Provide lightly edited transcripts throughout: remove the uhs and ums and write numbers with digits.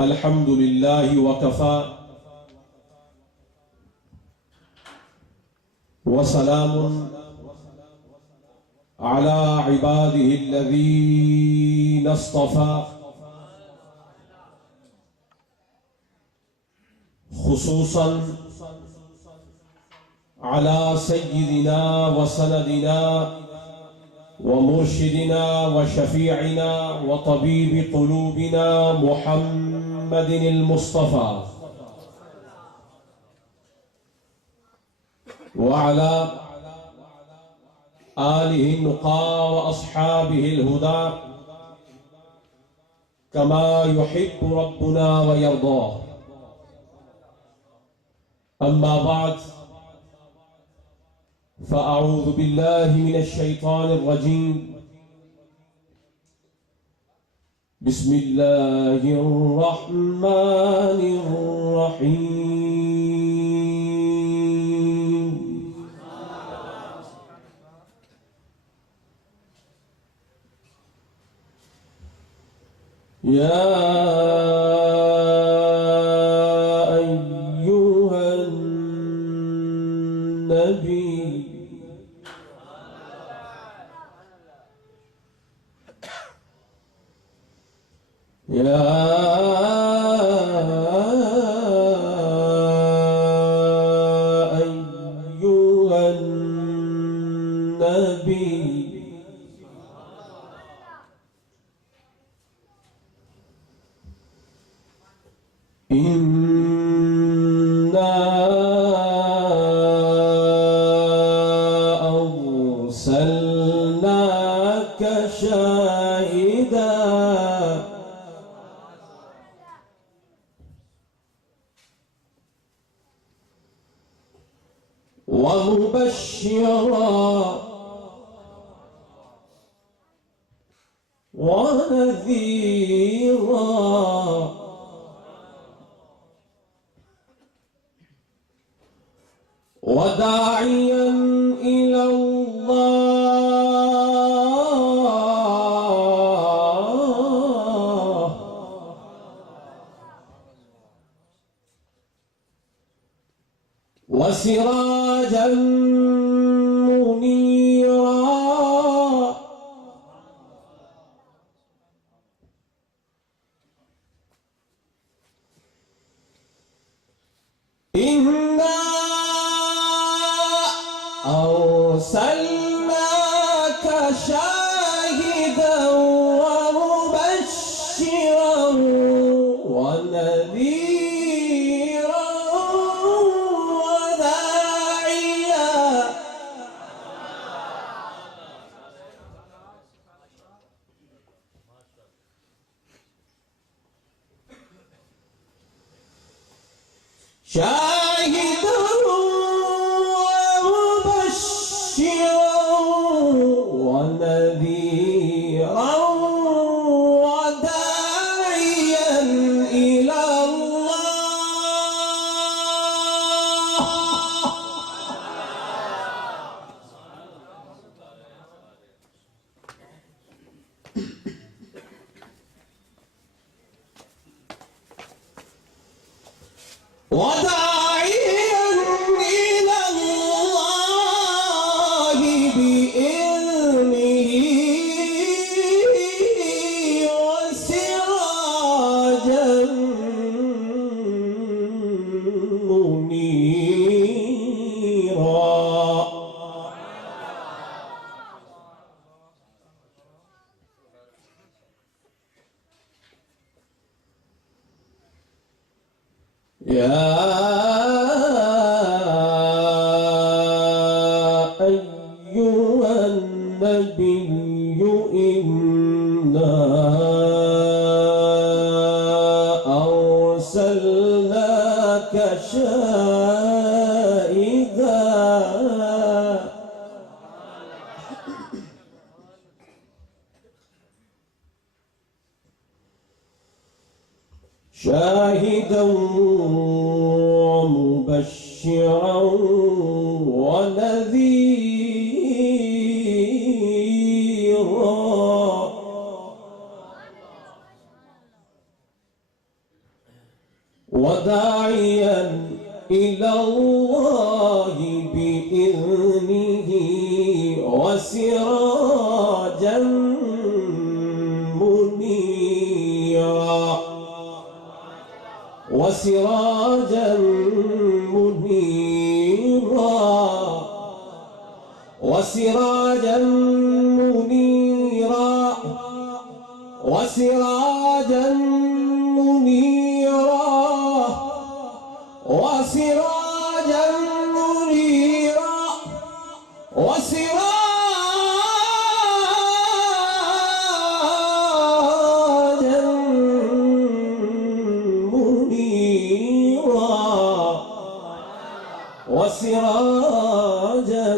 الحمد لله وكفى وسلام على عباده الذين اصطفى خصوصا على سيدنا وسندنا ومرشدنا وشفيعنا وطبيب قلوبنا محمد المصطفى وعلى آله النقى وأصحابه الهدى كما يحب ربنا ويرضاه. أما بعد، فأعوذ بالله من الشيطان الرجيم. بسم الله الرحمن الرحيم. يا أيها النبي إنا أرسلناك شاهدا ومبشرا ونذيرا وداعيا إلى الله وسراجا منيرا. إنا أرسلناك شاهدا ومبشرا ونذيرا وداعيا شاهدا ونذيرا وداعيا إلى الله وداعيا إلى الله بإذنه وسراجا منيرا. يا أيها النبي إنا أرسلناك شاهدا شاهدا ومبشرا ونذيرا وداعيا إلى الله بإذنه وسراجا منيرا وسراجا منيرا وسراجا منيرا وسراجا منيرا وسراجا منيرا وسراجا منيرا وسراجا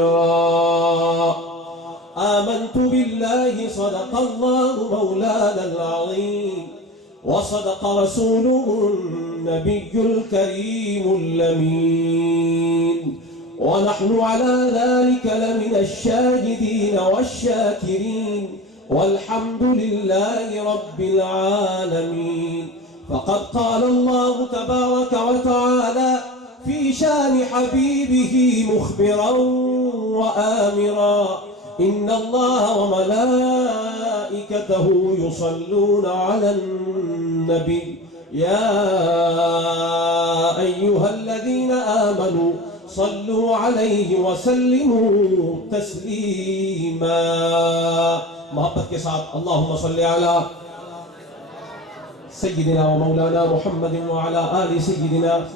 منيرا آمنت بالله صدق الله مولانا العظيم وصدق رسوله النبي الكريم الأمين ونحن على ذلك لمن الشاهدين والشاكرين والحمد لله رب العالمين. فقد قال الله تبارك وتعالى في شان حبيبه مخبرا وآمرا إن الله وملائكته يصلون على النبي يا أيها الذين آمنوا صلوا عليه وسلموا تسليما. محبت کے ساتھ اللہم صلی علی سیدنا ومولانا محمد وعلى آل سيدنا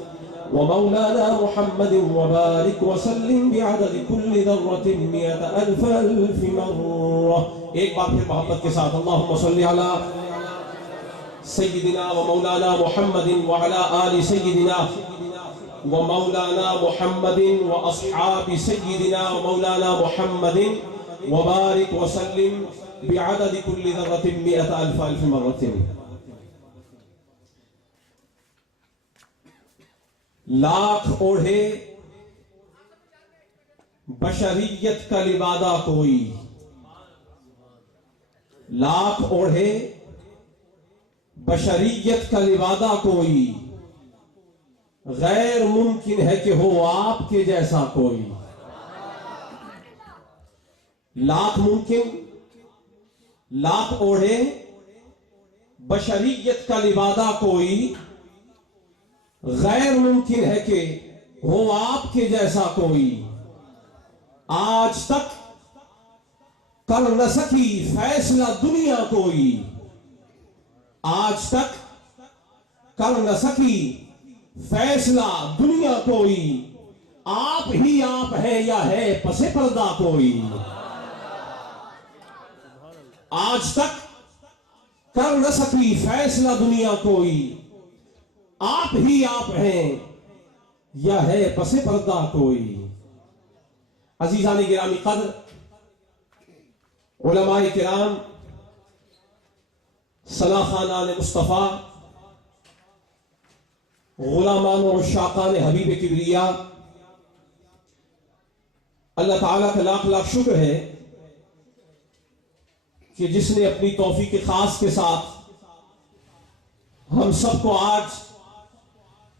ومولانا محمد وبارك وسلم بعدد كل ذرة 100,000 مرة. ایک بار پھر محبت کے ساتھ اللہم صلی علی سیدنا ومولانا محمد وعلى آل سيدنا ومولانا محمد وأصحاب سيدنا ومولانا محمد وبارك وسلم بعدد كل ذرة 100,000 مرة. لاکھ اوڑھے بشریت کا لبادہ کوئی، لاکھ اوڑھے بشریت کا لبادہ کوئی، غیر ممکن ہے کہ ہو آپ کے جیسا کوئی. لاکھ ممکن، لاکھ اوڑھے بشریت کا لبادہ کوئی، غیر ممکن ہے کہ ہو آپ کے جیسا کوئی. آج تک کر نہ سکی فیصلہ دنیا کوئی، آج تک کر نہ سکی فیصلہ دنیا کوئی. آپ ہی آپ ہیں یا ہے پس پردہ کوئی. آج تک کر نہ سکی فیصلہ دنیا کوئی، آپ ہی آپ ہیں یا ہے پس پردہ کوئی. عزیزان گرامی قدر، علماء کرام، سلاخانان مصطفیٰ، غلامان و عشاقان حبیب کبریا، اللہ تعالیٰ کا لاکھ لاکھ شکر ہے کہ جس نے اپنی توفیق خاص کے ساتھ ہم سب کو آج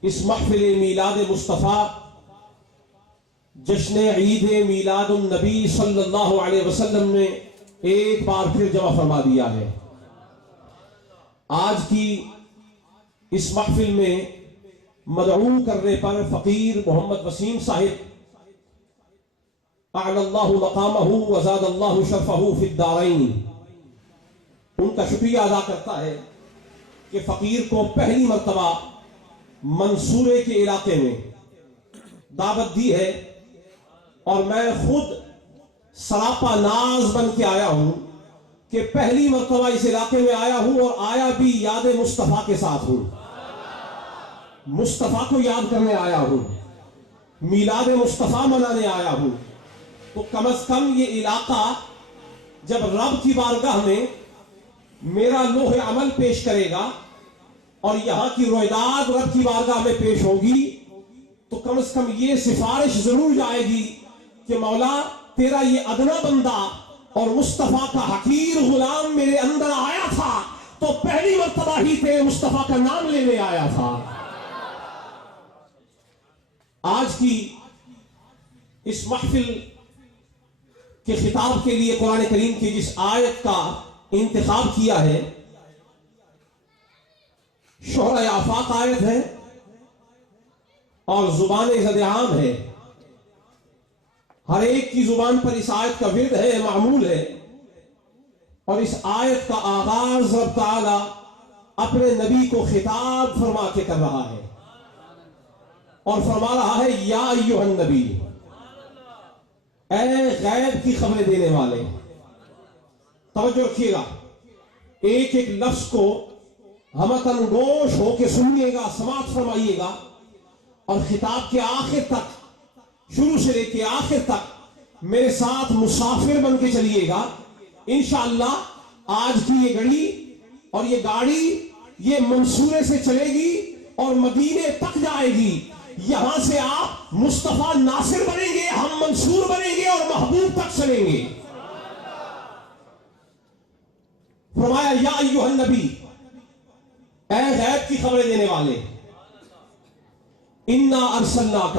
اس محفل میلاد مصطفیٰ، جشن عید میلاد النبی صلی اللہ علیہ وسلم میں ایک بار پھر جمع فرما دیا ہے. آج کی اس محفل میں مدعو کرنے پر فقیر محمد وسیم صاحب اعلی اللہ مقامہ وزاد اللہ شرفہ فی الدارین، ان کا شکریہ ادا کرتا ہے کہ فقیر کو پہلی مرتبہ منصورے کے علاقے میں دعوت دی ہے، اور میں خود سراپا ناز بن کے آیا ہوں کہ پہلی مرتبہ اس علاقے میں آیا ہوں، اور آیا بھی یاد مصطفیٰ کے ساتھ ہوں. مصطفیٰ کو یاد کرنے آیا ہوں، میلاد مصطفیٰ منانے آیا ہوں. تو کم از کم یہ علاقہ جب رب کی بارگاہ میں میرا لوح عمل پیش کرے گا اور یہاں کی رویداد رب کی بارگاہ میں پیش ہوگی، تو کم از کم یہ سفارش ضرور جائے گی کہ مولا تیرا یہ ادنا بندہ اور مصطفیٰ کا حقیر غلام میرے اندر آیا تھا، تو تو پہلی مرتبہ ہی تیرے مصطفیٰ کا نام لینے آیا تھا۔ آج کی اس محفل کے خطاب کے لیے قرآن کریم کی جس آیت کا انتخاب کیا ہے، شہرۂ آفاق آیت ہے اور زبان زد عام ہے، ہر ایک کی زبان پر اس آیت کا ورد ہے، معمول ہے، اور اس آیت کا آغاز رب تعالی اپنے نبی کو خطاب فرما کے کر رہا ہے اور فرما رہا ہے یا ایھا النبی، اے غیب کی خبریں دینے والے۔ توجہ رکھیے گا، ایک ایک لفظ کو ہمتن گوش ہو کے سنیے گا، سماعت فرمائیے گا، اور خطاب کے آخر تک، شروع سے لے کے آخر تک میرے ساتھ مسافر بن کے چلیے گا۔ انشاءاللہ آج کی یہ گھڑی اور یہ گاڑی یہ منصورے سے چلے گی اور مدینے تک جائے گی۔ یہاں سے آپ مصطفیٰ ناصر بنیں گے، ہم منصور بنیں گے اور محبوب تک چلیں گے۔ فرمایا یا ایھا النبی، اے غیب کی خبریں دینے والے، انا ارسلناک،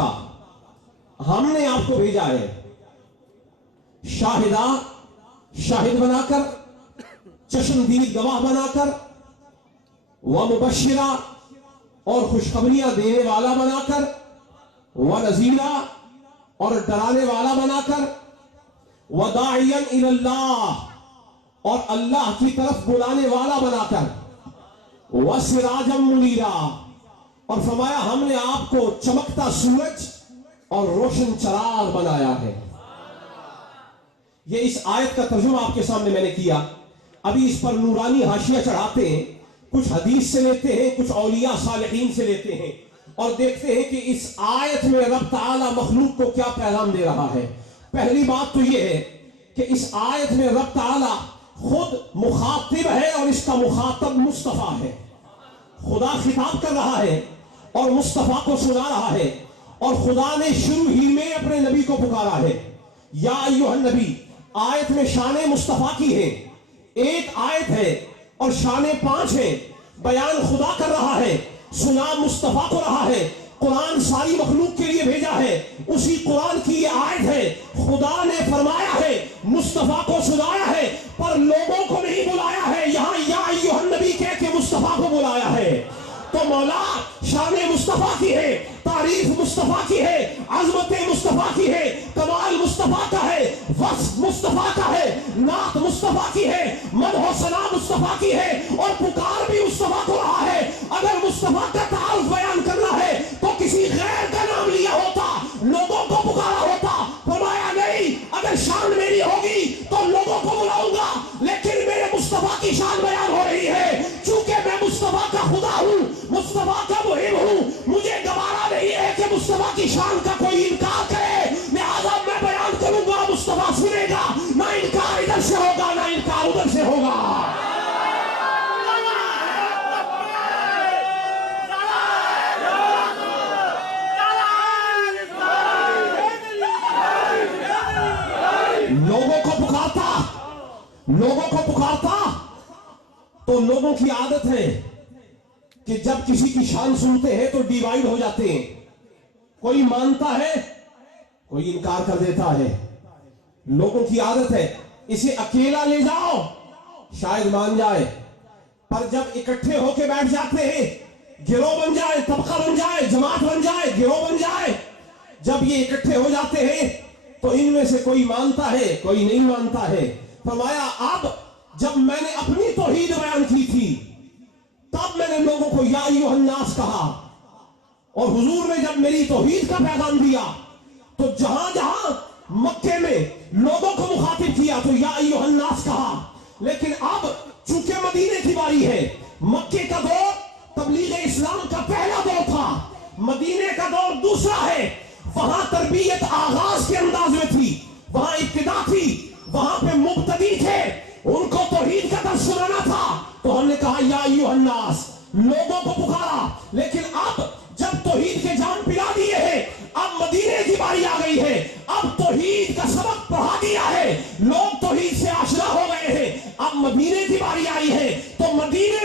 ہم نے آپ کو بھیجا ہے، شاہدہ، شاہد بنا کر، چشمدید گواہ بنا کر، ومبشرہ، اور خوشخبریاں دینے والا بنا کر، ونذیرہ، اور ڈرانے والا بنا کر، وداعیا الی اللہ، اور اللہ کی طرف بلانے والا بنا کر، وسراجا منیرا، اور فرمایا ہم نے آپ کو چمکتا سورج اور روشن چراغ بنایا ہے۔ یہ اس آیت کا ترجمہ آپ کے سامنے میں نے کیا۔ ابھی اس پر نورانی حاشیہ چڑھاتے ہیں، کچھ حدیث سے لیتے ہیں، کچھ اولیاء صالحین سے لیتے ہیں، اور دیکھتے ہیں کہ اس آیت میں رب تعالی مخلوق کو کیا پیغام دے رہا ہے۔ پہلی بات تو یہ ہے کہ اس آیت میں رب تعالی خود مخاطب ہے اور اس کا مخاطب مصطفیٰ ہے۔ خدا خطاب کر رہا ہے اور مصطفیٰ کو سنا رہا ہے، اور خدا نے شروع ہی میں اپنے نبی کو پکارا ہے یا ایھا النبی۔ آیت میں شان مصطفیٰ کی ہے، ایک آیت ہے اور شان 5 ہے۔ بیان خدا کر رہا ہے، سنا مصطفیٰ کو رہا ہے۔ قرآن ساری مخلوق کے لیے بھیجا ہے، اسی قرآن کی یہ آیت ہے۔ خدا نے فرمایا ہے، مصطفیٰ کو سنایا ہے، پر لوگوں کو نہیں بلایا ہے۔ یہاں یا ایھا النبی کہہ کے مصطفیٰ کو بلایا ہے۔ تو مولا شان مصطفیٰ کی ہے، تعریف مصطفیٰ کی ہے، عظمت مصطفیٰ کی ہے، کمال مصطفیٰ کا ہے، وصف مصطفیٰ کا ہے، نعت مصطفیٰ کی ہے، مدح و ثنا مصطفیٰ کی ہے، اور پکار بھی مصطفیٰ کو رہا ہے۔ اگر مصطفیٰ کا تعارف بیان کرنا ہے تو کسی غیر کا نام لیا ہوتا، لوگوں کو پکارا ہوتا۔ فرمایا نہیں، اگر شان میری ہوگی تو لوگوں کو بلاؤں گا، لیکن میرے مصطفیٰ کی شان بیان ہو رہی ہے۔ چونکہ میں مصطفیٰ کا خدا ہوں، مصطفیٰ کا محب ہوں، مجھے گوارا نہیں ہے کہ مصطفیٰ کی شان کا کوئی انکار کرے، لہذا میں بیان کروں گا، مصطفیٰ سنے گا۔ نہ انکار ادھر سے ہوگا، نہ انکار ادھر سے ہوگا۔ لوگوں کو پکارتا تو لوگوں کی عادت ہے کہ جب کسی کی شان سنتے ہیں تو ڈیوائیڈ ہو جاتے ہیں، کوئی مانتا ہے، کوئی انکار کر دیتا ہے۔ لوگوں کی عادت ہے اسے اکیلا لے جاؤ شاید مان جائے، پر جب اکٹھے ہو کے بیٹھ جاتے ہیں، گروہ بن جائے، طبقہ بن جائے، جماعت بن جائے، گروہ بن جائے، جب یہ اکٹھے ہو جاتے ہیں تو ان میں سے کوئی مانتا ہے، کوئی نہیں مانتا ہے۔ فرمایا اب جب میں نے اپنی توحید بیان کی تھی تب میں نے لوگوں کو یا ایھا الناس کہا، اور حضور نے جب میری توحید کا پیغام دیا تو جہاں جہاں مکے میں لوگوں کو مخاطب کیا تو یا ایھا الناس کہا۔ لیکن اب چونکہ مدینے کی باری ہے، مکے کا دور تبلیغ اسلام کا پہلا دور تھا، مدینے کا دور دوسرا ہے۔ وہاں تربیت آغاز کے انداز میں تھی، وہاں ابتدا تھی، وہاں پہ مبتدی تھے، ان کو توحید کا درس سنانا تھا۔ تو ہم نے کہا یا ایھا الناس، لوگوں کو پکارا۔ لیکن اب جب توحید کے جام پلا دیے ہیں، اب مدینے کی باری آ گئی ہے، اب توحید کا سبق پڑھا دیا ہے، لوگ توحید سے آشنا ہو گئے ہیں، اب مدینے کی باری آئی ہے۔ تو مدینے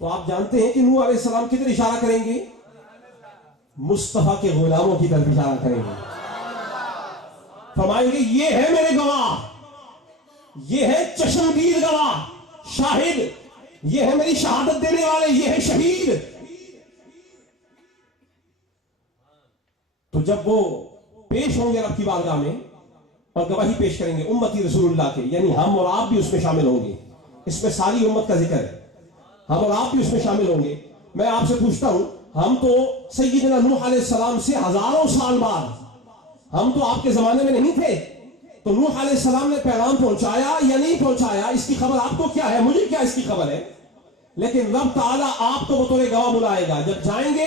تو آپ جانتے ہیں کہ نوح علیہ السلام کدھر اشارہ کریں گے؟ مصطفیٰ کے غلاموں کی طرف اشارہ کریں گے. فرمائیں گے یہ ہے میرے گواہ، یہ ہے چشمگیر گواہ، شاہد، یہ ہے میری شہادت دینے والے، یہ ہے شہید. تو جب وہ پیش ہوں گے رب کی بارگاہ میں اور گواہی پیش کریں گے امتی رسول اللہ کے، یعنی ہم اور آپ بھی اس میں شامل ہوں گے. اس میں ساری امت کا ذکر ہے، ہم اور آپ بھی اس میں شامل ہوں گے. میں آپ سے پوچھتا ہوں، ہم تو سیدنا نوح علیہ السلام سے ہزاروں سال بعد، ہم تو آپ کے زمانے میں نہیں تھے، تو نوح علیہ السلام نے پیغام پہنچایا یا نہیں پہنچایا اس کی خبر آپ کو کیا ہے؟ مجھے کیا اس کی خبر ہے؟ لیکن رب تعالیٰ آپ کو بطور گواہ بلائے گا. جب جائیں گے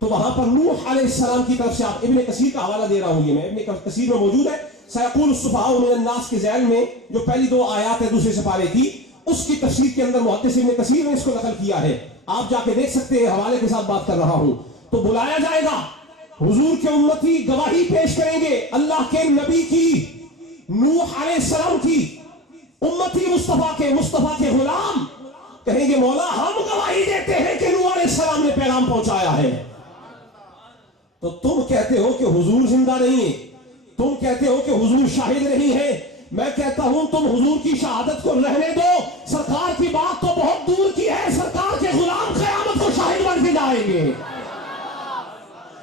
تو وہاں پر نوح علیہ السلام کی طرف سے، آپ ابن کثیر کا حوالہ دے رہا ہوں، یہ میں ابن کثیر میں موجود ہے، سیقول السفہاء من الناس کے ذیل میں جو پہلی 2 آیات ہے دوسرے سپارے کی، اس کی تفسیر کے اندر محدث ابن کثیر نے اس کو نقل کیا ہے. آپ جا کے دیکھ سکتے ہیں، حوالے کے ساتھ بات کر رہا ہوں. تو بلایا جائے گا، حضور کے امتی گواہی پیش کریں گے اللہ کے نبی کی، نوح علیہ السلام کی، امتی مصطفیٰ کے غلام کہیں گے مولا ہم گواہی دیتے ہیں کہ نوح علیہ السلام نے پیغام پہنچایا ہے. تو تم کہتے ہو کہ حضور زندہ نہیں ہے، تم کہتے ہو کہ حضور شاہد نہیں ہے. میں کہتا ہوں تم حضور کی شہادت کو رہنے دو، سرکار کی بات تو بہت دور کی ہے، سرکار کے غلام قیامت کو شاہد بن کے جائیں گے.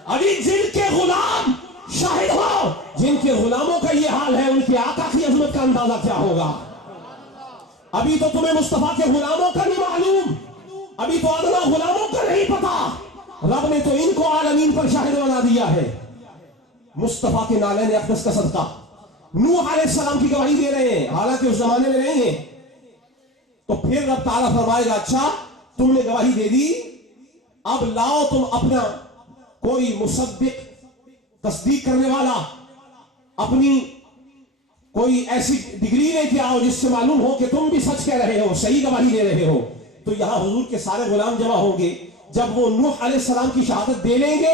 ابھی جن کے غلام شاہد ہو، جن کے غلاموں کا یہ حال ہے، ان کے آقا کی عظمت کا اندازہ کیا ہوگا؟ ابھی تو تمہیں مصطفیٰ کے غلاموں کا نہیں معلوم، ابھی تو ادنا غلاموں کا نہیں پتا. رب نے تو ان کو عالمین پر شاہد بنا دیا ہے. مصطفیٰ کے نالین اقدس کا صدقہ نوح علیہ السلام کی گواہی دے رہے ہیں، حالانکہ اس زمانے میں نہیں ہیں. تو پھر رب تعالیٰ فرمائے گا اچھا تم نے گواہی دے دی، اب لاؤ تم اپنا کوئی مصدق، تصدیق کرنے والا، اپنی کوئی ایسی ڈگری لے کے آؤ جس سے معلوم ہو کہ تم بھی سچ کہہ رہے ہو، صحیح گواہی دے رہے ہو. تو یہاں حضور کے سارے غلام جمع ہوں گے. جب وہ نوح علیہ السلام کی شہادت دے لیں گے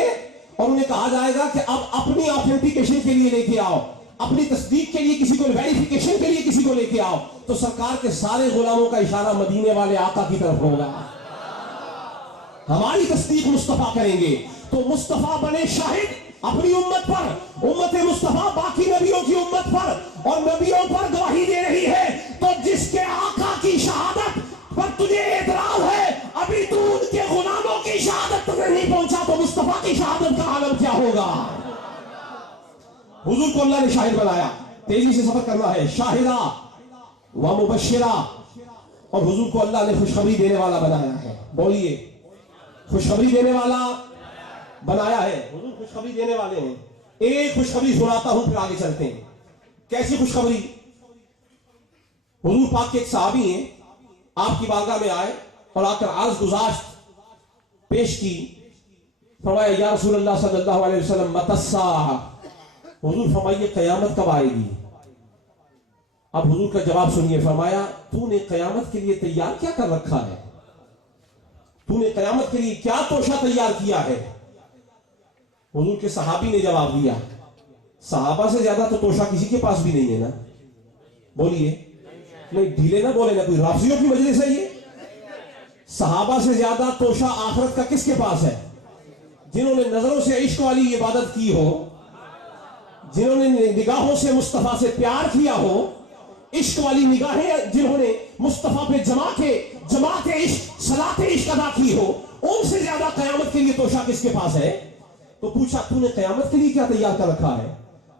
اور انہیں کہا جائے گا کہ اب اپنی آتھینٹیکیشن کے لیے لے کے آؤ، اپنی تصدیق کے لیے کسی کو، ویریفیکیشن کے لیے کسی کو لے کے آؤ، تو سرکار کے سارے غلاموں کا اشارہ مدینے والے آقا کی طرف ہوگا. ہماری تصدیق مصطفیٰ کریں گے تو مصطفیٰ بنے شاہد اپنی امت پر، امت مصطفیٰ باقی نبیوں کی امت پر، اور نبیوں پر گواہی دے رہی ہے. تو جس کے آقا کی شہادت پر تجھے اعتراض ہے، ابھی تو ان کے غلاموں کی شہادت تک نہیں پہنچا، تو مصطفیٰ کی شہادت کا عالم کیا ہوگا؟ حضور کو اللہ نے شاہد بنایا، تیزی سے سفر کرنا ہے، شاہدہ و مبشرہ، اور حضور کو اللہ نے خوشخبری دینے والا بنایا ہے. بولیے، خوشخبری دینے والا بنایا ہے. حضور خوشخبری دینے والے ہیں. ایک خوشخبری سناتا ہوں پھر آگے چلتے ہیں. کیسی خوشخبری؟ حضور پاک کے ایک صحابی ہیں، آپ کی بارگاہ میں آئے اور آ کر عرض گزاشت پیش کی. فرمایا یا رسول اللہ صلی اللہ علیہ وسلم متی الساعہ، حضور فرمائیے قیامت کب آئے گی؟ اب حضور کا جواب سنیے. فرمایا تو نے قیامت کے لیے تیار کیا کر رکھا ہے؟ تو نے قیامت کے لیے کیا توشہ تیار کیا ہے؟ حضور کے صحابی نے جواب دیا، صحابہ سے زیادہ تو توشہ کسی کے پاس بھی نہیں ہے نا. بولیے، نہیں ڈھیلے نہ بولے نا، کوئی رافضیوں کی مجلس ہے یہ؟ صحابہ سے زیادہ توشہ آخرت کا کس کے پاس ہے؟ جنہوں نے نظروں سے عشق والی عبادت کی ہو، جنہوں نے نگاہوں سے مصطفیٰ سے پیار کیا ہو، عشق والی نگاہیں جنہوں نے مصطفیٰ پہ جماعت عشق، صلاۃ عشق ادا کی ہو، ان سے زیادہ قیامت کے لیے توشہ کس کے پاس ہے؟ تو پوچھا تو نے قیامت کے لیے کیا تیار کر رکھا ہے؟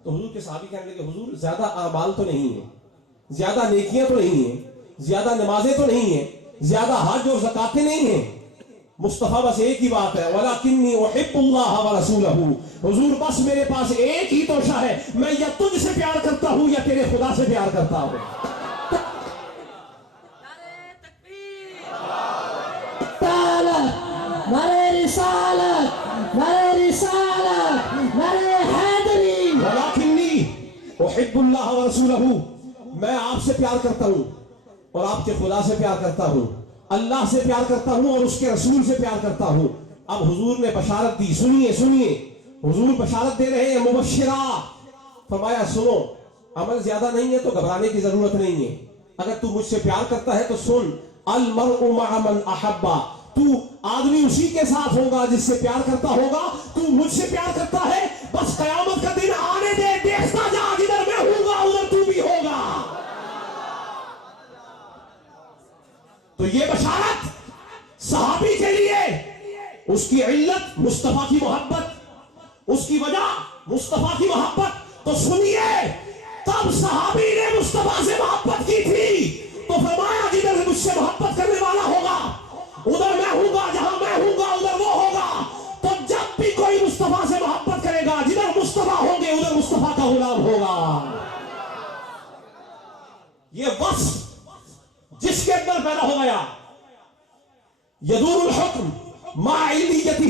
تو حضور کے صحابی کہنے لگے حضور زیادہ اعمال تو نہیں ہیں، زیادہ نیکیاں تو نہیں ہیں، زیادہ نمازیں تو نہیں ہیں، زیادہ حج اور زکاتیں نہیں ہیں. مصطفیٰ بس ایک ہی بات ہے، وَلَكِنِّي أُحِبُّ اللَّهَ وَرَسُولَهُ. حضور بس میرے پاس ایک ہی توشہ ہے، میں یا تجھ سے پیار کرتا ہوں یا تیرے خدا سے پیار کرتا ہوں. نعرہ رسالت، نعرہ رسالت، نعرہ حیدری. وَلَكِنِّي أُحِبُّ اللَّهَ وَرَسُولَهُ. میں آپ سے پیار کرتا ہوں اور آپ کے خدا سے پیار کرتا ہوں، اللہ سے پیار کرتا ہوں اور اس کے رسول سے پیار کرتا ہوں. اب حضور نے بشارت دی، سنیے حضور بشارت دے رہے ہیں مبشرہ. فرمایا سنو، عمل زیادہ نہیں ہے تو گھبرانے کی ضرورت نہیں ہے. اگر تو مجھ سے پیار کرتا ہے تو سن، المرء مع من احبا، تو آدمی اسی کے ساتھ ہوگا جس سے پیار کرتا ہوگا. تو مجھ سے پیار کرتا ہے، بس قیامت کا دن آنے دے، دیکھتا جا، جدھر میں ہوں گا ادھر تو بھی ہوگا. تو یہ بشارت صحابی کے لیے، اس کی علت مصطفیٰ کی محبت، اس کی وجہ مصطفیٰ کی محبت. تو سنیے، تب صحابی نے مصطفیٰ سے محبت کی تھی تو فرمایا جدھر مجھ سے محبت کرنے والا ہوگا ادھر میں ہوں گا، جہاں میں ہوں گا ادھر وہ ہوگا. تو جب بھی کوئی مصطفیٰ سے محبت کرے گا، جدھر مصطفیٰ ہوں گے ادھر مصطفیٰ کا غلام ہوگا. یہ وصف جس کے اندر پیدا ہو گیا، یدور الحکم مع علیتہ،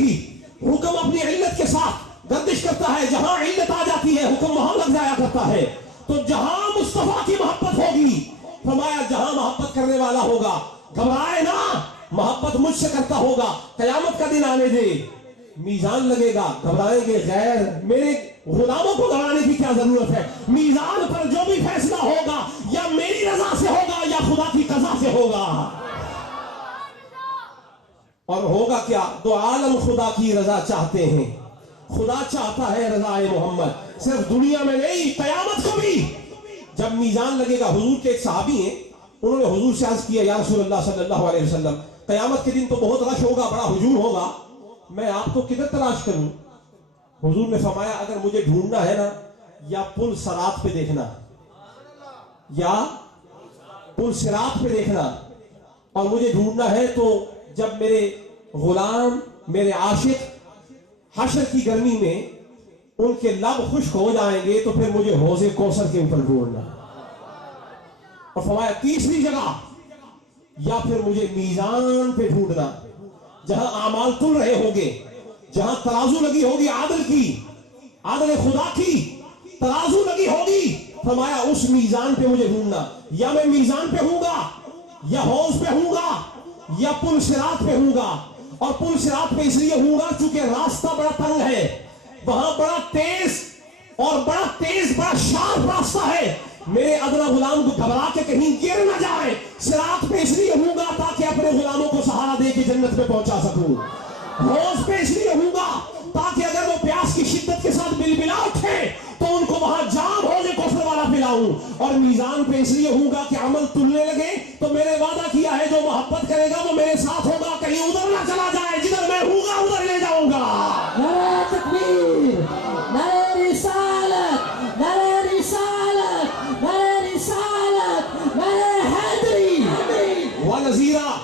حکم اپنی علت کے ساتھ گردش کرتا ہے، جہاں علت آ جاتی ہے حکم وہاں لگ جایا کرتا ہے. تو جہاں مصطفیٰ کی محبت ہوگی، فرمایا جہاں محبت کرنے والا ہوگا، گھبرائے نہ، محبت مجھ سے کرتا ہوگا. قیامت کا دن آنے دے، میزان لگے گا، گھبرائیں گے غیر، میرے غلاموں کو گھبرانے کی کیا ضرورت ہے. میزان پر جو بھی فیصلہ ہوگا یا میری رضا سے ہوگا یا خدا کی قضا سے ہوگا. اور ہوگا کیا؟ تو عالم خدا کی رضا چاہتے ہیں. خدا چاہتا ہے رضا محمد، صرف دنیا میں نہیں، قیامت کو بھی. جب میزان لگے گا، حضور کے ایک صحابی ہیں، انہوں نے حضور سے عرض کیا، یا رسول اللہ صلی اللہ علیہ وسلم، قیامت کے دن تو بہت رش ہوگا، بڑا ہجوم ہوگا، میں آپ کو کدھر تلاش کروں؟ حضور نے فرمایا اگر مجھے ڈھونڈنا ہے نا، یا پل صراط پہ دیکھنا، یا پل صراط پہ دیکھنا. اور مجھے ڈھونڈنا ہے تو جب میرے غلام، میرے عاشق حشر کی گرمی میں ان کے لب خشک ہو جائیں گے تو پھر مجھے حوض کوثر کے اوپر ڈھونڈنا. اور فرمایا تیسری جگہ، یا پھر مجھے میزان پہ ڈھونڈنا، جہاں اعمال تل رہے ہوں گے، جہاں ترازو لگی ہوگی عادل کی، عادل خدا کی ترازو لگی ہوگی. فرمایا اس میزان پہ مجھے ڈھونڈنا. یا میں میزان پہ ہوں گا، یا حوض پہ ہوں گا، یا پل صراط پہ ہوں گا. اور پل صراط پہ اس لیے ہوں گا چونکہ راستہ بڑا تنگ ہے، وہاں بڑا تیز بڑا شارپ راستہ ہے. میرے ادنا غلام کو گھبرا کے کہیں گر نہ جائے. صراط پہ اس لیے ہوں گا تاکہ اپنے غلاموں کو سہارا دے کے جنت میں پہنچا سکوں. حوض پہ اس لیے ہوں گا تاکہ اگر وہ پیاس کی شدت کے ساتھ بلبلا اٹھے تو ان کو وہاں جام حوض کوثر والا پلاؤں. اور میزان پہ اس لیے ہوں گا کہ عمل تلنے لگے تو میں نے وعدہ کیا ہے جو محبت کرے گا وہ میرے ساتھ ہوگا، کہیں ادھر نہ چلا جائے، جدھر میں ہوں گا ادھر لے جاؤں گا. نعرہ تکبیر، نعرہ رسالت، نعرہ رسالت، نعرہ رسالت، نعرہ حیدری. وَنَذِيرًا،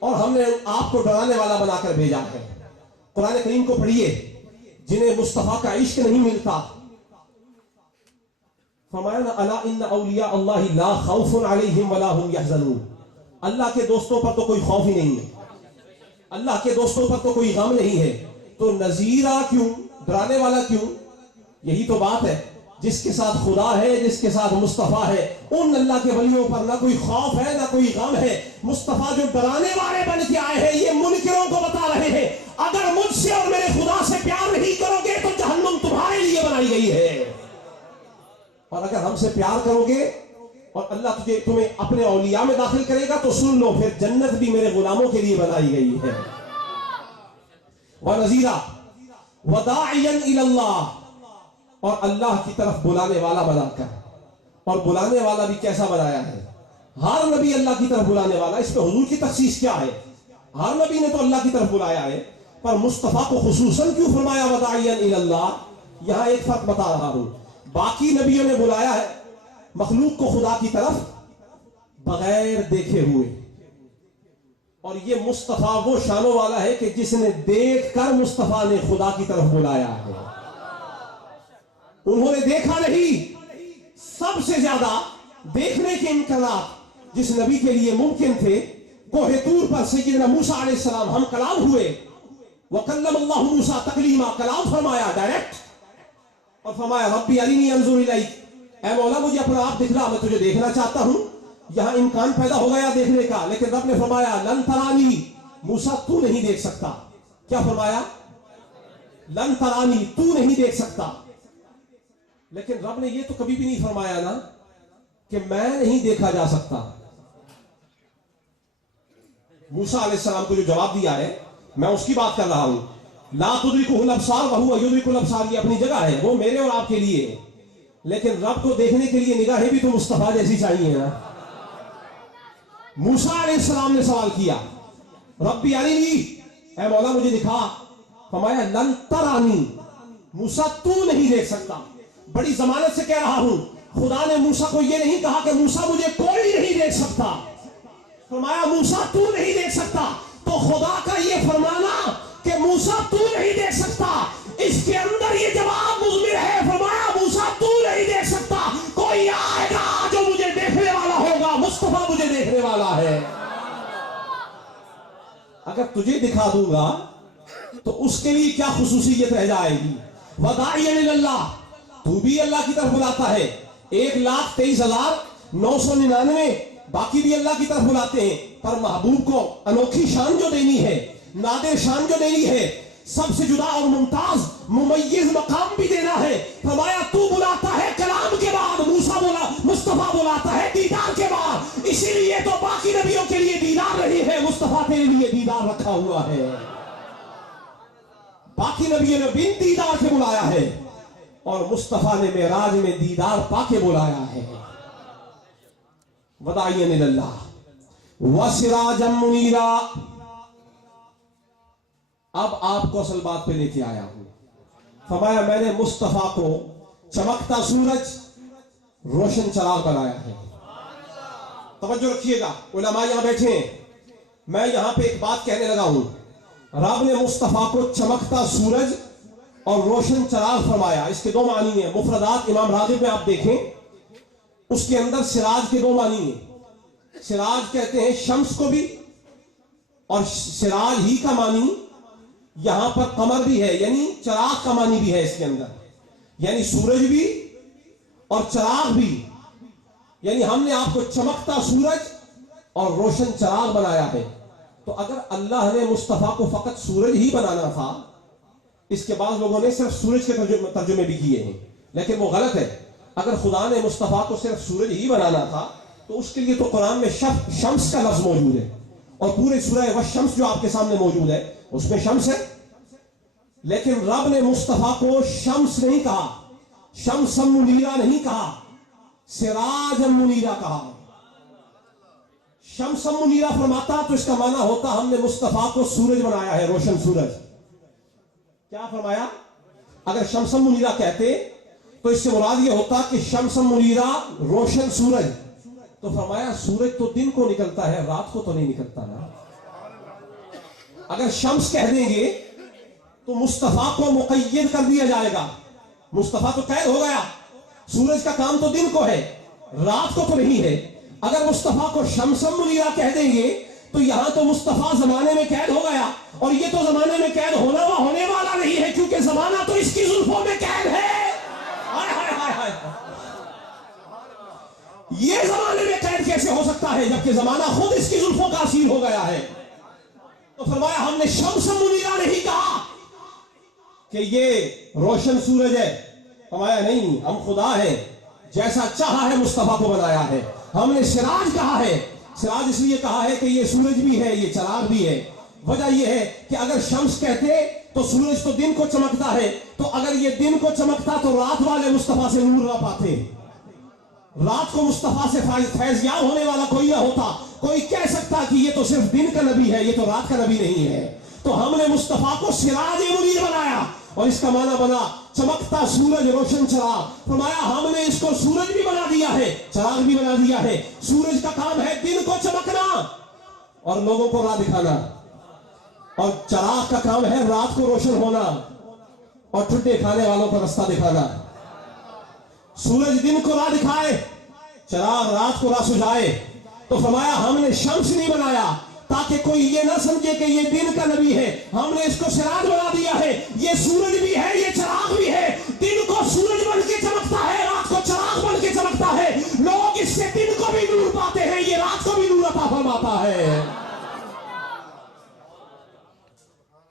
اور ہم نے آپ کو ڈرانے والا بنا کر بھیجا ہے. قرآن کریم کو پڑھیے، جنہیں مصطفیٰ کا عشق نہیں ملتا، فرمایا نا الا ان اولیاء اللہ لا خوف علیہم ولا هم يحزنون. اللہ کے دوستوں پر تو کوئی خوف ہی نہیں ہے، اللہ کے دوستوں پر تو کوئی غم نہیں ہے. تو نذیرہ کیوں، ڈرانے والا کیوں؟ یہی تو بات ہے، جس کے ساتھ خدا ہے، جس کے ساتھ مصطفیٰ ہے، ان اللہ کے ولیوں پر نہ کوئی خوف ہے نہ کوئی غم ہے. مصطفیٰ جو ڈرانے والے بن کے آئے ہیں، یہ منکروں کو بتا رہے ہیں اگر مجھ سے اور میرے خدا سے پیار نہیں کرو گے تو جہنم تمہارے لیے بنائی گئی ہے، اور اگر ہم سے پیار کرو گے اور اللہ تمہیں اپنے اولیاء میں داخل کرے گا تو سن لو پھر جنت بھی میرے غلاموں کے لیے بنائی گئی ہے. وَنَذِيرًا وَدَاعِيًا إِلَى اللَّهِ، اور اللہ کی طرف بلانے والا بنا کر. اور بلانے والا بھی کیسا بنایا ہے؟ ہر نبی اللہ کی طرف بلانے والا. اس پہ حضور کی تخصیص کیا ہے؟ ہر نبی نے تو اللہ کی طرف بلایا ہے، پر مصطفیٰ کو خصوصاً کیوں فرمایا وَدَاعِيًا إِلَى اللَّهِ؟ یہاں ایک فرق بتا رہا ہوں. باقی نبیوں نے بلایا ہے مخلوق کو خدا کی طرف بغیر دیکھے ہوئے، اور یہ مصطفیٰ وہ شانوں والا ہے کہ جس نے دیکھ کر مصطفیٰ نے خدا کی طرف بلایا ہے. انہوں نے دیکھا نہیں. سب سے زیادہ دیکھنے کے امکانات جس نبی کے لیے ممکن تھے، کوہ طور پر سیدنا موسیٰ علیہ السلام ہم کلام ہوئے، وَكَلَّمَ اللَّهُ مُوسَىٰ تَكْلِيمًا، کلام فرمایا ڈائریکٹ، اور فرمایا ربی ارینی انظر الیک، اے مولا مجھے اپنا آپ دکھلا، میں تجھے دیکھنا چاہتا ہوں. یہاں امکان پیدا ہو گیا دیکھنے کا، لیکن رب نے فرمایا لن ترانی، موسیٰ تو نہیں دیکھ سکتا. کیا فرمایا؟ لن ترانی، تو نہیں دیکھ سکتا. لیکن رب نے یہ تو کبھی بھی نہیں فرمایا نا کہ میں نہیں دیکھا جا سکتا. موسیٰ علیہ السلام کو جو جواب دیا ہے میں اس کی بات کر رہا ہوں. لا تدرکہ الابصار وہو یدرک الابصار، یہ اپنی جگہ ہے، وہ میرے اور آپ کے لیے ہے، لیکن رب کو دیکھنے کے لیے نگاہیں بھی تو مصطفیٰ جیسی چاہیے نا. موسیٰ علیہ السلام نے سوال کیا ربی ارنی، اے مولا مجھے دکھا. فرمایا لن ترانی، موسیٰ تو نہیں دیکھ سکتا. بڑی ضمانت سے کہہ رہا ہوں، خدا نے موسیٰ کو یہ نہیں کہا کہ موسیٰ مجھے کوئی نہیں دیکھ سکتا. فرمایا موسیٰ تو نہیں دیکھ سکتا. تو خدا کا یہ فرمانا کہ موسیٰ تو نہیں دیکھ سکتا، اس کے اندر یہ جواب مضمر ہے. فرمایا موسیٰ تو نہیں دیکھ سکتا، کوئی آئے گا جو مجھے دیکھنے والا ہوگا. مصطفیٰ مجھے دیکھنے والا ہے. اگر تجھے دکھا دوں گا تو اس کے لیے کیا خصوصیت رہ جائے گی؟ وداعیا اللہ، تو بھی اللہ کی طرف بلاتا ہے. 1,23,999 باقی بھی اللہ کی طرف بلاتے ہیں، پر محبوب کو انوکھی شان جو دینی ہے، نادر شان جو دینی ہے، سب سے جدا اور ممتاز ممیز مقام بھی دینا ہے. فرمایا تو بلاتا ہے کلام کے بعد، موسیٰ مصطفیٰ بلاتا ہے دیدار کے بعد. اسی لیے تو باقی نبیوں کے لیے دیدار نہیں ہے، مصطفیٰ تیرے لیے دیدار رکھا ہوا ہے. باقی نبیوں نے بن دیدار کے بلایا ہے اور مصطفیٰ نے معراج میں دیدار پا کے بلایا ہے. وداعیا اللہ وسراجا منیرا. اب آپ کو اصل بات پہ لے کے آیا ہوں. فرمایا میں نے مصطفیٰ کو چمکتا سورج روشن چراغ بنایا ہے. توجہ رکھیے گا، علماء یہاں بیٹھے ہیں، میں یہاں پہ ایک بات کہنے لگا ہوں. رب نے مصطفیٰ کو چمکتا سورج اور روشن چراغ فرمایا. اس کے دو معنی ہیں. مفردات امام راغب میں آپ دیکھیں، اس کے اندر سراج کے دو معنی ہیں. سراج کہتے ہیں شمس کو بھی، اور سراج ہی کا معنی یہاں پر قمر بھی ہے، یعنی چراغ کا معنی بھی ہے اس کے اندر، یعنی سورج بھی اور چراغ بھی. یعنی ہم نے آپ کو چمکتا سورج اور روشن چراغ بنایا ہے. تو اگر اللہ نے مصطفیٰ کو فقط سورج ہی بنانا تھا، اس کے بعد لوگوں نے صرف سورج کے ترجمے بھی کیے ہیں، لیکن وہ غلط ہے. اگر خدا نے مصطفیٰ کو صرف سورج ہی بنانا تھا تو اس کے لیے تو قرآن میں شمس کا لفظ موجود ہے، اور پورے سورہ والشمس جو آپ کے سامنے موجود ہے اس میں شمس ہے. لیکن رب نے مصطفیٰ کو شمس نہیں کہا، شمس منیرہ نہیں کہا، سراج منیرہ کہا. شمس منیرہ فرماتا تو اس کا معنی ہوتا ہم نے مصطفیٰ کو سورج بنایا ہے، روشن سورج. کیا فرمایا؟ اگر شمس منیرہ کہتے تو اس سے مراد یہ ہوتا کہ شمس منیرہ روشن سورج. تو فرمایا سورج تو دن کو نکلتا ہے، رات کو تو نہیں نکلتا نا. اگر شمس کہہ دیں گے تو مصطفیٰ کو مقید کر دیا جائے گا. مصطفیٰ تو قید ہو گیا. سورج کا کام تو دن کو ہے، رات کو تو نہیں ہے. اگر مصطفیٰ کو شمس منیرہ کہہ دیں گے تو یہاں تو مصطفیٰ زمانے میں قید ہو گیا، اور یہ تو زمانے میں قید ہونے والا نہیں ہے، کیونکہ زمانہ تو اس کی زلفوں میں قید ہے. یہ زمانے میں قید کیسے ہو سکتا ہے جبکہ زمانہ خود اس کی زلفوں کا اسیر ہو گیا ہے؟ تو فرمایا ہم نے شمس منیرہ نہیں کہا کہ یہ روشن سورج ہے. فرمایا نہیں، ہم خدا ہیں، جیسا چاہا ہے مصطفیٰ کو بنایا ہے. ہم نے سراج کہا ہے. سراج اس لیے کہا ہے کہ یہ سورج بھی ہے، یہ چراغ بھی ہے. وجہ یہ ہے کہ اگر شمس کہتے تو سورج تو دن کو چمکتا ہے، تو اگر یہ دن کو چمکتا تو رات والے مصطفیٰ سے نور نہ پاتے. رات کو مصطفیٰ سے فیض یاب ہونے والا کوئی نہ ہوتا. کوئی کہہ سکتا کہ یہ تو صرف دن کا نبی ہے، یہ تو رات کا نبی نہیں ہے. تو ہم نے مصطفیٰ کو سراج منیر بنایا، اور اس کا معنی بنا چمکتا سورج روشن چراغ. فرمایا ہم نے اس کو سورج بھی بنا دیا ہے، چراغ بھی بنا دیا ہے. سورج کا کام ہے دن کو چمکنا اور لوگوں کو راہ دکھانا، اور چراغ کا کام ہے رات کو روشن ہونا اور ٹھڈے کھانے والوں کو راستہ دکھانا. سورج دن کو راہ دکھائے، چراغ رات کو راہ سجھائے. تو فرمایا ہم نے شمس نہیں بنایا تاکہ کوئی یہ نہ سمجھے کہ یہ دن کا نبی ہے. ہم نے اس کو سراج بنا دیا ہے. یہ سورج بھی ہے، یہ چراغ بھی ہے. دن کو سورج بن کے چمکتا ہے، رات کو چراغ بن کے چمکتا ہے. لوگ اس سے دن کو بھی نور پاتے ہیں، یہ رات کو بھی نور عطا فرماتا ہے.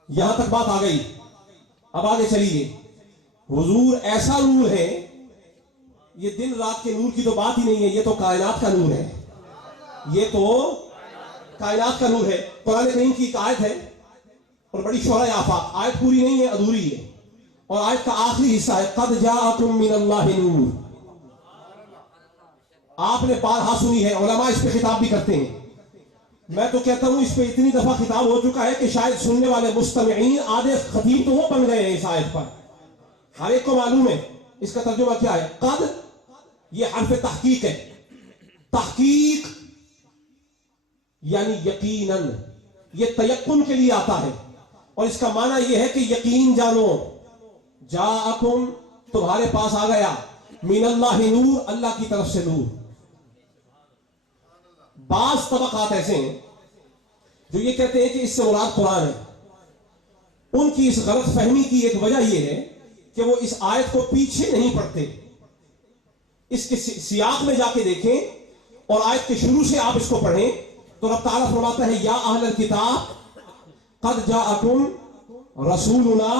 یہاں تک بات آ گئی. اب آگے چلیے. حضور ایسا نور ہے، یہ دن رات کے نور کی تو بات ہی نہیں ہے، یہ تو کائنات کا نور ہے. یہ تو کائنات کا نور ہے. قرآن کریم کی ایک آیت ہے اور بڑی شہرہ آفاق، آیت پوری نہیں ہے، ادھوری ہے، اور آیت کا آخری حصہ ہے قد جاءکم من اللہ نور. آپ نے بارہا سنی ہے، علماء اس پہ خطاب بھی کرتے ہیں. میں تو کہتا ہوں اس پہ اتنی دفعہ خطاب ہو چکا ہے کہ شاید سننے والے مستمعین آدھے خطیب تو وہ بن گئے ہیں اس آیت پر. ہر ایک کو معلوم ہے اس کا ترجمہ کیا ہے. قد یہ حرف تحقیق ہے. تحقیق یعنی یقیناً، یہ تیقن کے لیے آتا ہے، اور اس کا معنی یہ ہے کہ یقین جانو. جاءکم تمہارے پاس آ گیا، من اللہ نور اللہ کی طرف سے نور. بعض طبقات ایسے ہیں جو یہ کہتے ہیں کہ اس سے مراد قرآن ہے. ان کی اس غلط فہمی کی ایک وجہ یہ ہے کہ وہ اس آیت کو پیچھے نہیں پڑھتے. اس کے سیاق میں جا کے دیکھیں اور آیت کے شروع سے آپ اس کو پڑھیں تو رب تعالیٰ فرماتا ہے یا اہل الکتاب قد جاءکم رسولنا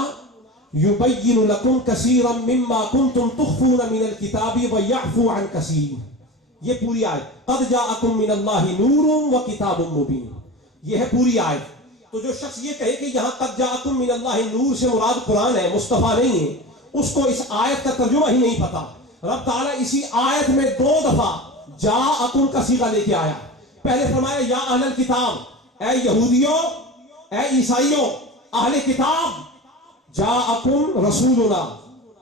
یبین لکم کثیرا مما کنتم تخفون من الکتاب ویعفو عن کثیر. یہ پوری آیت قد جاءکم من اللہ نور و کتاب مبین، یہ ہے پوری آیت. تو جو شخص یہ کہے کہ یہاں قد جاءکم من اللہ نور سے مراد قرآن ہے، مصطفیٰ نہیں ہے، اس کو اس آیت کا ترجمہ ہی نہیں پتا. رب تعالیٰ اسی آیت میں 2 دفعہ جاءکم کا صیغہ لے کے آیا. پہلے فرمایا یا اہل الکتاب، اے یہودیوں، اے عیسائیوں، اہل کتاب، جاءکم رسولنا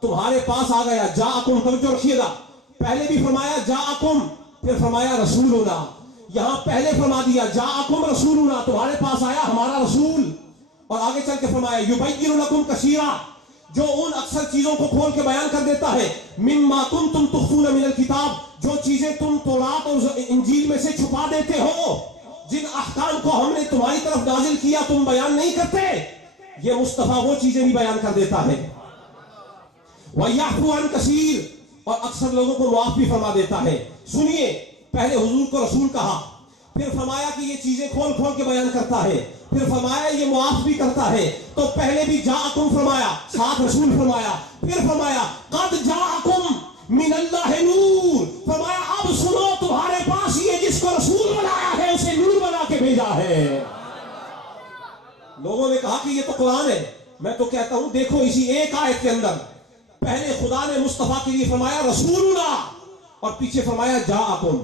تمہارے پاس آ گیا. جاءکم توجہ رکھیے گا، پہلے بھی فرمایا جاءکم، پھر فرمایا رسولنا. یہاں پہلے فرما دیا جاءکم رسولنا تمہارے پاس آیا ہمارا رسول، اور آگے چل کے فرمایا یبین لکم کثیرا، جو ان اکثر چیزوں کو کھول کے بیان کر دیتا ہے، مما کنتم تخفون من الکتاب، جو چیزیں تم تورات اور انجیل میں سے چھپا دیتے ہو، جن احکام کو ہم نے تمہاری طرف نازل کیا تم بیان نہیں کرتے، یہ مصطفیٰ وہ چیزیں بھی بیان کر دیتا ہے. وَيَعْفُو عَنْ كَثِيرٍ، اور اکثر لوگوں کو معاف بھی فرما دیتا ہے. سنیے، پہلے حضور کو رسول کہا، پھر فرمایا کہ یہ چیزیں کھول کھول کے بیان کرتا ہے، پھر فرمایا یہ معاف بھی کرتا ہے. تو پہلے بھی جاءکم فرمایا، ساتھ رسول فرمایا، پھر فرمایا قد جاءکم من اللہ نور، فرمایا اب سنو تمہارے پاس یہ جس کو رسول بنایا ہے اسے نور بنا کے بھیجا ہے. لوگوں نے کہا کہ یہ تو قرآن ہے. میں تو کہتا ہوں دیکھو اسی ایک آیت کے اندر پہلے خدا نے مصطفیٰ کے لیے فرمایا رسولنا، اور پیچھے فرمایا جاءکم.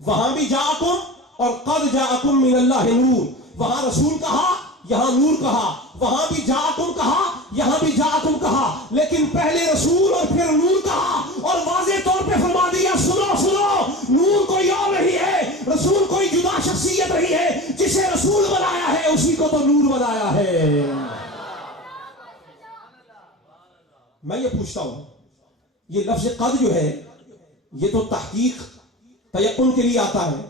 وہاں بھی جاءکم اور قد جاءکم من اللہ نور، وہاں رسول کہا یہاں نور کہا، وہاں بھی جاءکم کہا یہاں بھی جاءکم کہا، لیکن پہلے رسول اور پھر نور کہا، اور واضح طور پہ فرما دیا سنو سنو، نور کوئی اور نہیں ہے، رسول کوئی جدا شخصیت نہیں ہے، جسے رسول بنایا ہے اسی کو تو نور بنایا ہے. میں یہ پوچھتا ہوں، یہ لفظ قد جو ہے یہ تو تحقیق تیقن کے لیے آتا ہے،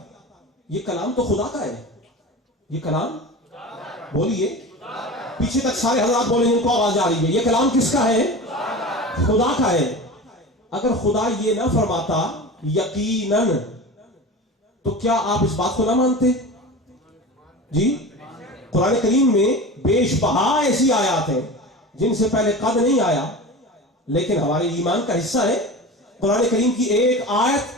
یہ کلام تو خدا کا ہے. یہ کلام بولیے، پیچھے تک سارے حضرات بولیں ان کو آواز آ رہی ہے. یہ کلام کس کا ہے؟ خدا کا ہے. اگر خدا یہ نہ فرماتا یقیناً تو کیا آپ اس بات کو نہ مانتے؟ جی، قرآن کریم میں بیش بہا ایسی آیات ہیں جن سے پہلے قد نہیں آیا، لیکن ہمارے ایمان کا حصہ ہے. قرآن کریم کی ایک آیت،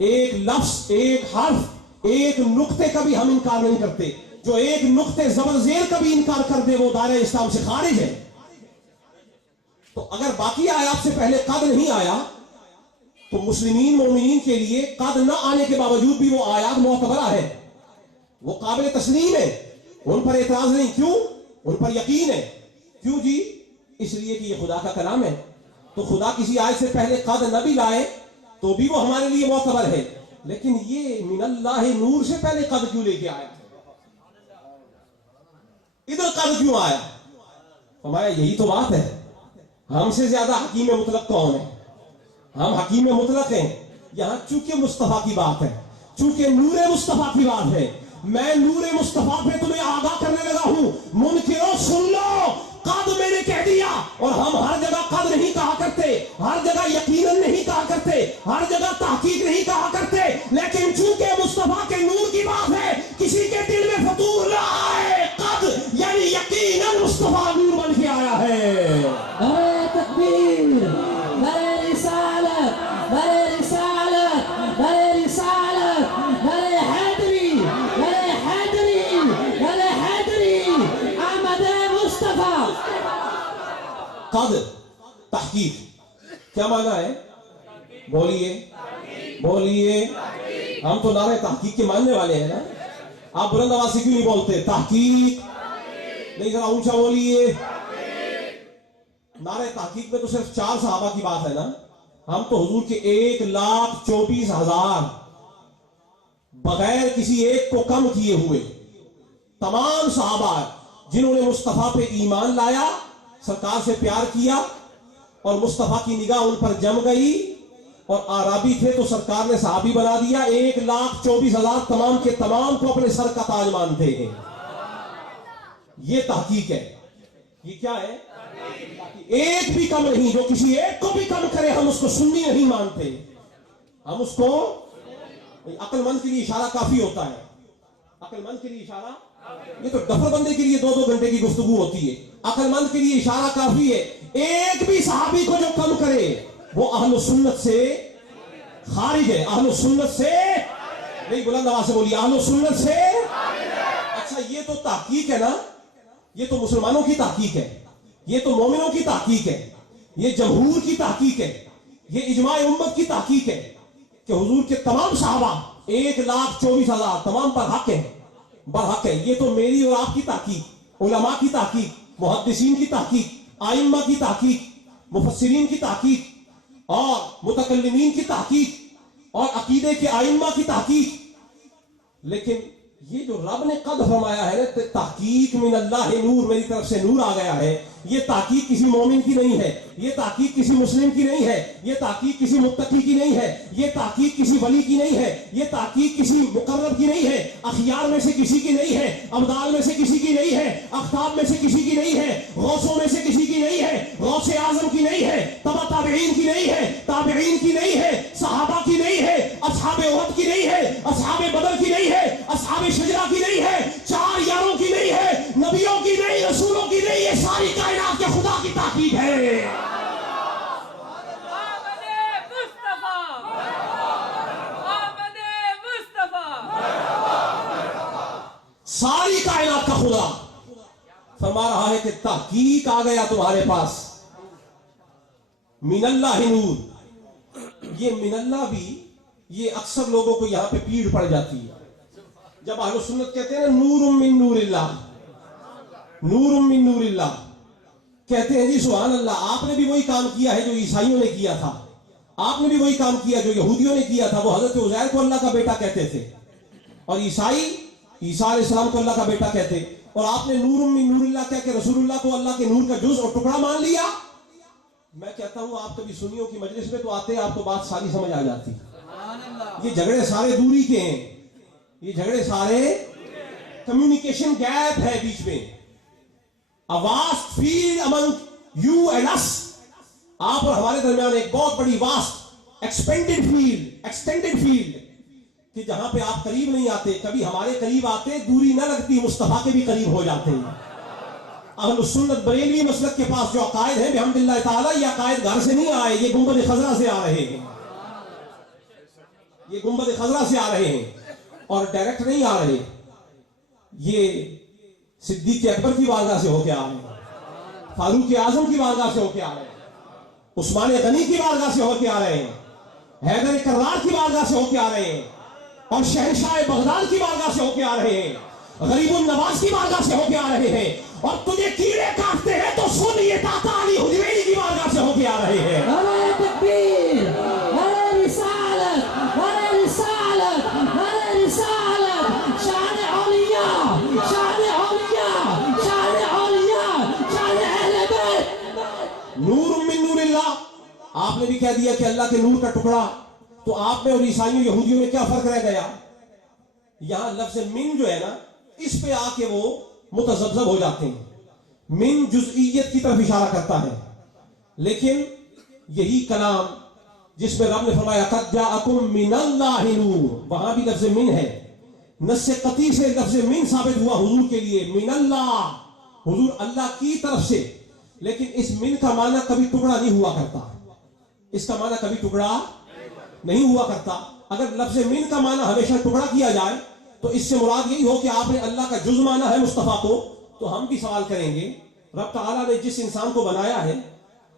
ایک لفظ، ایک حرف، ایک نقطے کا بھی ہم انکار نہیں کرتے. جو ایک نقطے زبر زیر کا بھی انکار کر دے وہ دائرہ اسلام سے خارج ہے. تو اگر باقی آیات سے پہلے قد نہیں آیا تو مسلمین مومنین کے لیے قد نہ آنے کے باوجود بھی وہ آیات معتبرہ ہے، وہ قابل تسلیم ہے، ان پر اعتراض نہیں. کیوں؟ ان پر یقین ہے. کیوں جی؟ اس لیے کہ یہ خدا کا کلام ہے. تو خدا کسی آیت سے پہلے قد نہ بھی لائے تو بھی وہ ہمارے لیے معتبر ہے، لیکن یہ من اللہ نور سے پہلے قد کیوں لے کے آیا؟ ادھر قد کیوں آیا؟ فرمایا یہی تو بات ہے، ہم سے زیادہ حکیم مطلق کون ہے؟ ہم حکیم مطلق ہیں. یہاں چونکہ مصطفیٰ کی بات ہے، چونکہ نور مصطفیٰ کی بات ہے، میں نور مصطفیٰ پہ تمہیں آگاہ کرنے لگا ہوں. منکرو سن لو، قد میں نے کہہ دیا. اور ہم ہر جگہ قد نہیں کہا کرتے، ہر جگہ یقیناً نہیں کہا کرتے، ہر جگہ تحقیق نہیں کہا کرتے، لیکن چونکہ مصطفیٰ کے نور کی بات ہے کسی کے دل میں فطور نہ آئے. قد یعنی یقیناً مصطفیٰ نور بن کے آیا ہے. نعرہ تکبیر، نعرہ رسالت، نعرہ رسالت، نعرہ رسالت، نعرہ حیدری، نعرہ حیدری. قد تحقیق کیا معنی ہے؟ بولیے بولیے، ہم تو نعرہ تحقیق کے ماننے والے ہیں نا. آپ بلند آواز سے کیوں نہیں بولتے تحقیق؟ نہیں ذرا اونچا بولیے. نعرہ تحقیق میں تو صرف 4 صحابہ کی بات ہے نا. ہم تو حضور کے 1,24,000 بغیر کسی ایک کو کم کیے ہوئے تمام صحابہ جنہوں نے مصطفیٰ پہ ایمان لایا، سرکار سے پیار کیا اور مصطفیٰ کی نگاہ ان پر جم گئی اور عربی تھے تو سرکار نے صحابی بنا دیا. 1,24,000 تمام کے تمام کو اپنے سر کا تاج مانتے ہیں. یہ تحقیق ہے. یہ کیا ہے؟ ایک بھی کم نہیں. جو کسی ایک کو بھی کم کرے ہم اس کو سنی نہیں مانتے. ہم اس کو، عقل مند کے لیے اشارہ کافی ہوتا ہے. عقل مند کے لیے اشارہ، یہ تو ڈفر بندے کے لیے 2-2 گھنٹے کی گفتگو ہوتی ہے. عقل مند کے لیے اشارہ کافی ہے. ایک بھی صحابی کو جو کم کرے وہ اہل سنت سے خارج ہے. اہل سنت سے نہیں، بلند آواز سے بولیے، اہل سنت سے. اچھا یہ تو تحقیق ہے نا. یہ تو مسلمانوں کی تحقیق ہے، یہ تو مومنوں کی تحقیق ہے، یہ جمہور کی تحقیق ہے، یہ اجماع امت کی تحقیق ہے کہ حضور کے تمام صحابہ 1,24,000 تمام پر حق ہیں، برحق ہے. یہ تو میری اور آپ کی تحقیق، علماء کی تحقیق، محدثین کی تحقیق، ائمہ کی تحقیق، مفسرین کی تحقیق اور متکلمین کی تحقیق اور عقیدے کے ائمہ کی تحقیق. لیکن یہ جو رب نے قد فرمایا ہے تحقیق من اللہ نور، میری طرف سے نور آ گیا ہے، یہ تحقیق کسی مومن کی نہیں ہے، یہ تحقیق کسی مسلم کی نہیں ہے، یہ تحقیق کسی متقی کی نہیں ہے، یہ تحقیق کسی ولی کی نہیں ہے، یہ تحقیق کسی مقرب کی نہیں ہے، اخیار میں سے کسی کی نہیں ہے، ابدال میں سے کسی کی نہیں ہے، اقطاب میں سے کسی کی نہیں ہے، غوثوں میں سے کسی کی نہیں ہے، غوث اعظم کی نہیں ہے، تبع تابعین کی نہیں ہے، تابعین کی نہیں ہے، صحابہ کی نہیں ہے، اصحاب احد کی نہیں ہے، اصحاب بدر کی نہیں ہے، اصحاب شجرہ کی نہیں ہے، 4 یاروں کی نہیں ہے، نبیوں کی نہیں، رسولوں کی نہیں. یہ ساری کائنات کے خدا کی تحقیق ہے. ساری کائنات کا خدا فرما رہا ہے کہ تحقیق آ گیا تمہارے پاس. من اللہ نور. یہ من اللہ بھی، یہ اکثر لوگوں کو یہاں پہ پیڑ پڑ جاتی ہے. جب اہل سنت کہتے ہیں نا نور من نور اللہ، نور من نور اللہ، کہتے ہیں جی سبحان اللہ، آپ نے بھی وہی کام کیا ہے جو عیسائیوں نے کیا تھا، آپ نے بھی وہی کام کیا جو یہودیوں نے کیا تھا. وہ حضرت عزیر کو اللہ کا بیٹا کہتے تھے اور عیسائی عیسیٰ علیہ السلام کو اللہ کا بیٹا کہتے، اور آپ نے نور من نور اللہ کہہ کے رسول اللہ کو اللہ کے نور کا جز اور ٹکڑا مان لیا. میں کہتا ہوں آپ کبھی سنیوں کی مجلس میں تو آتے ہیں، آپ کو بات ساری سمجھ آ جاتی. یہ جھگڑے سارے دوری کے ہیں، یہ جھگڑے سارے کمیونیکیشن گیپ ہے بیچ میں. A vast field among you and us. آپ اور ہمارے درمیان ایک بہت بڑی واسٹ ایکسٹینڈڈ فیلڈ کہ جہاں پہ آپ قریب نہیں آتے، کبھی ہمارے قریب آتے، دوری نہ لگتی، مصطفیٰ کے بھی قریب ہو جاتے ہیں. اہل سنت بریلوی مسلک کے پاس جو عقائد ہیں بحمداللہ تعالیٰ، یہ عقائد گھر سے نہیں آئے، یہ گنبد خضرا سے آ رہے ہیں، یہ گنبد خضرا سے آ رہے ہیں اور ڈائریکٹ نہیں آ رہے. یہ صدیق اکبر کی بارگاہ سے ہو کے آ رہے ہیں، فاروق اعظم کی بارگاہ سے ہو کے آ رہے ہیں، عثمان غنی کی بارگاہ سے ہو کے آ رہے ہیں، حیدر کرار کی بارگاہ سے ہو کے آ رہے ہیں اور شہنشاہ بغداد کی بارگاہ سے ہو کے آ رہے ہیں، غریب النواز کی بارگاہ سے ہو کے آ رہے ہیں. اور تجھے کیڑے کاٹتے ہیں تو سن، یہ داتا علی حجویری کی بارگاہ سے ہو کے آ رہے ہیں. نعرہ تکبیر، نعرہ رسالت، نعرہ رسالت، نعرہ رسالت. شان اولیاء، شان اولیاء، شان اولیاء، شان اہل بیت. نور من نور اللہ. آپ نے بھی کہہ دیا کہ اللہ کے نور کا ٹکڑا، تو آپ میں اور عیسائیوں یہودیوں میں کیا فرق رہ گیا؟ یہاں لفظ من جو ہے نا، اس پہ آ کے وہ متذبذب ہو جاتے ہیں. من جزئیت کی طرف اشارہ کرتا ہے، لیکن یہی کلام جس میں رب نے فرمایا قد جاءکم من اللہ نور، وہاں بھی لفظ من ہے. نص قطعی سے لفظ من ثابت ہوا حضور کے لیے، من اللہ، حضور اللہ کی طرف سے. لیکن اس من کا معنی کبھی ٹکڑا نہیں ہوا کرتا، اس کا معنی کبھی ٹکڑا نہیں ہوا کرتا. اگر لفظ من کا معنی ہمیشہ ٹکڑا کیا جائے تو اس سے مراد یہی ہو کہ آپ نے اللہ کا جز مانا ہے مصطفیٰ کو، تو ہم بھی سوال کریں گے رب تعالیٰ نے جس انسان کو بنایا ہے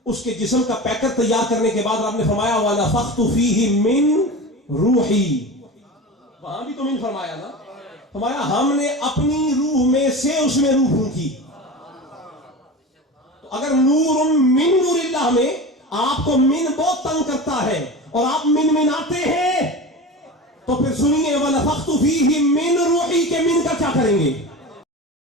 اس کے جسم کا پیکر تیار کرنے کے بعد آپ نے فرمایا وَنَفَخْتُ فِيهِ مِن رُوحِي، وہاں بھی تو من فرمایا نا، فرمایا ہم نے اپنی روح میں سے اس میں روح پھونکی. تو اگر نور من نور اللہ میں آپ کو من بہت تنگ کرتا ہے اور آپ من آتے ہیں، تو پھر سنیے وَنَفَخْتُ فِيهِ مِن رُوحِي کے من کا کیا کریں گے؟